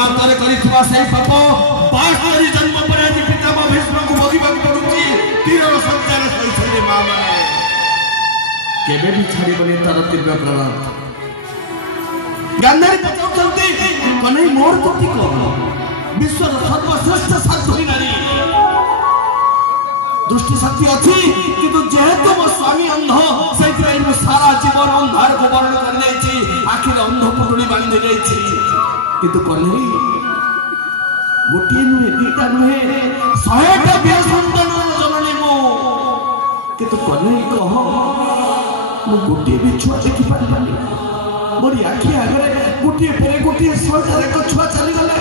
अंतरे करिथुआ सही पाप 72 जन्म पर आज पितामह भीष्म को भोगिबा पड़ुची तीर संचार सही मां माने केबे भी छाड़ीबनी तार तीव्र प्रभाव गांधारी पचाउछंती कनै मोर गति कोन विश्व सर्वश्रेष्ठ साध्वी नारी दृष्टि शक्ति अच्छी किंतु जेहेतु मो स्वामी अंध से सारा जीवन अंधार को वर्ण कर आखिर अंध पुटुड़ी बांधि किंतु कन्हई गोटे नुहे दीटा नुहे 100टा बे संतान जननी मो किंतु कन्हई कह मु गोटे भी छुआ देखि पारिबानी मोरी आखि आगे गोटे पर गोटे 100टा एक छुआ चली गले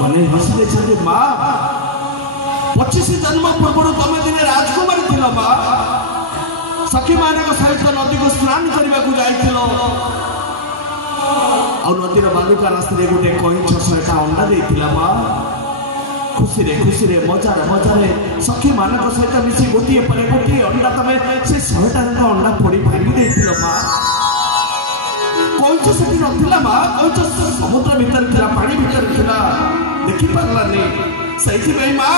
कन्हई हसिले छे मां 25 जन्म पूर्व तुम दिने राजकुमारी थिल बा सखी मान सहित नदी को स्नान करने को जाइल नदीर बालुका रास्ते गोटे कईछ 100टा अंडा देता बा खुशी रे मजार सखी मान सहित मिसी गोटे पर गोटे अंडा तुम से 100टा अंडा फोड़ी भांगी देथिल बा कईछ से नथिला बा कईछ समुद्र भीतर थिला पानी भीतर थिला देखि पारलानी सही मां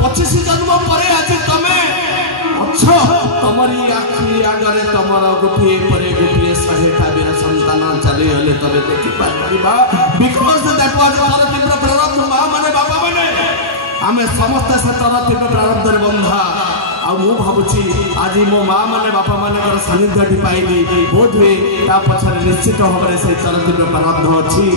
25 जन्म पर आज तमे अच्छा तमरी आखि आगरे तमर गोटे पर गोटे 100टा बेर संतान चली हले तबे देखि पारिबा बिकॉज़ दैट वाज आवर तीव्र प्रारब्ध मां माने बाबा माने आमे समस्त से तर तीव्र प्रारब्ध रे बंधा आ मु भाबुची आज मो मां माने बापा माने कर सानिध्य पाइली बोध हुए ता पछरे निश्चित भाबरे से तर तीव्र प्रारब्ध अछि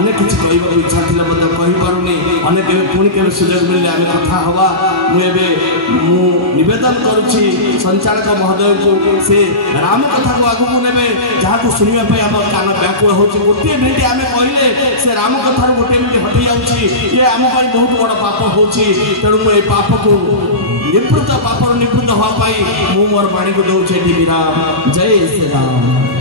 अनेक किछ कहबा इच्छा थिला मते कहि पारुनी अनेक पुणी के सुयोग मिलले आमे कथा हवा मु निवेदन करूची संचालक महोदय को से राम कथा को आगु नेबे जहा को सुनिया पे हम कान व्याकुल होची गोटे मिनिट आमे कहिले से राम कथा रो गोटे मिनिट हटि जाउची ये हम पर बहुत बड़ पाप होची तेणु ए पाप को निवृत्त पाप निवृत्त हवा पाई मु मोर वाणी को दउछे विराम जय श्री राम।